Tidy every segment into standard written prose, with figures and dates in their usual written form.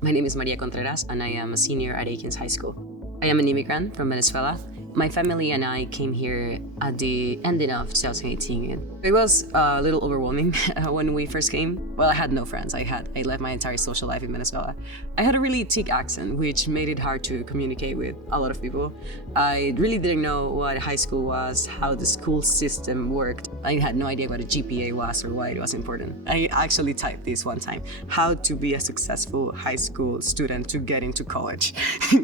My name is Maria Contreras, and I am a senior at Aikens High School. I am an immigrant from Venezuela. My family and I came here at the ending of 2018. It was a little overwhelming when we first came. Well, I had no friends. I left my entire social life in Venezuela. I had a really thick accent, which made it hard to communicate with a lot of people. I really didn't know what high school was, how the school system worked. I had no idea what a GPA was or why it was important. I actually typed this one time, how to be a successful high school student to get into college.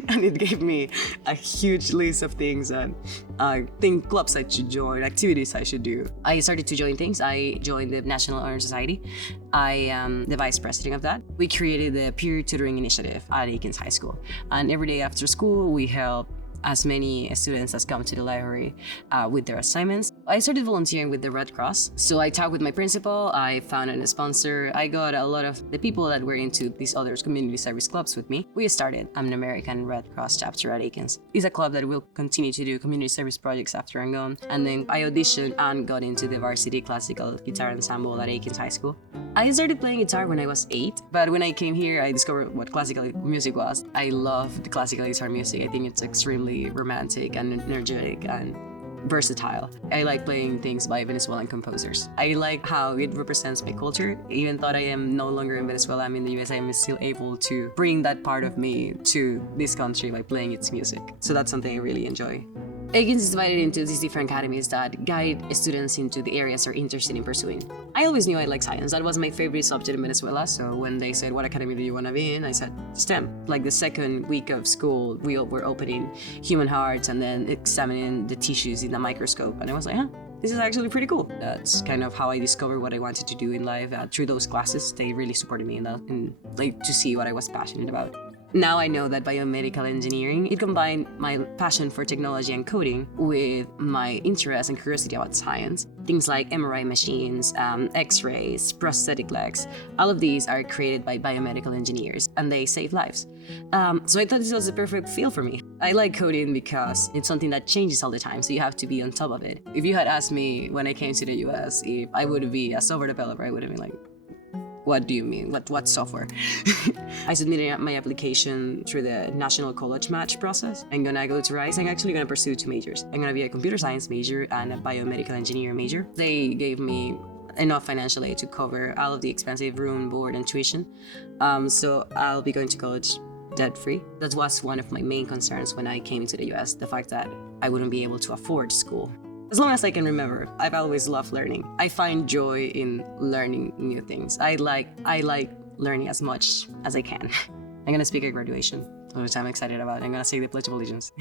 And it gave me a huge list of things and I think clubs I should join, activities I should do. I started to join things. I joined the National Honor Society. I am the vice president of that. We created the peer tutoring initiative at Aikens High School. And every day after school, we help as many students as come to the library with their assignments. I started volunteering with the Red Cross. So I talked with my principal, I found a sponsor, I got a lot of the people that were into these other community service clubs with me. We started an American Red Cross chapter at Aikens. It's a club that will continue to do community service projects after I'm gone. And then I auditioned and got into the varsity classical guitar ensemble at Aikens High School. I started playing guitar when I was 8, but when I came here, I discovered what classical music was. I love the classical guitar music. I think it's extremely romantic and energetic and versatile. I like playing things by Venezuelan composers. I like how it represents my culture. Even though I am no longer in Venezuela, I'm in the US, I am still able to bring that part of me to this country by playing its music. So that's something I really enjoy. Aikens is divided into these different academies that guide students into the areas they're interested in pursuing. I always knew I liked science. That was my favorite subject in Venezuela. So when they said, what academy do you want to be in? I said, STEM. Like the second week of school, we were opening human hearts and then examining the tissues in the microscope. And I was like, this is actually pretty cool. That's kind of how I discovered what I wanted to do in life. Through those classes, they really supported me in that, and like to see what I was passionate about. Now I know that biomedical engineering, it combined my passion for technology and coding with my interest and curiosity about science. Things like MRI machines, X-rays, prosthetic legs, all of these are created by biomedical engineers and they save lives. So I thought this was the perfect field for me. I like coding because it's something that changes all the time, so you have to be on top of it. If you had asked me when I came to the US if I would be a software developer, I would have been like, what do you mean? What software? I submitted my application through the National College Match process. I'm gonna go to Rice. I'm actually gonna pursue 2 majors. I'm gonna be a computer science major and a biomedical engineering major. They gave me enough financial aid to cover all of the expensive room, board, and tuition. So I'll be going to college debt-free. That was one of my main concerns when I came into the US, the fact that I wouldn't be able to afford school. As long as I can remember, I've always loved learning. I find joy in learning new things. I like learning as much as I can. I'm gonna speak at graduation, which I'm excited about. I'm gonna say the Pledge of Allegiance.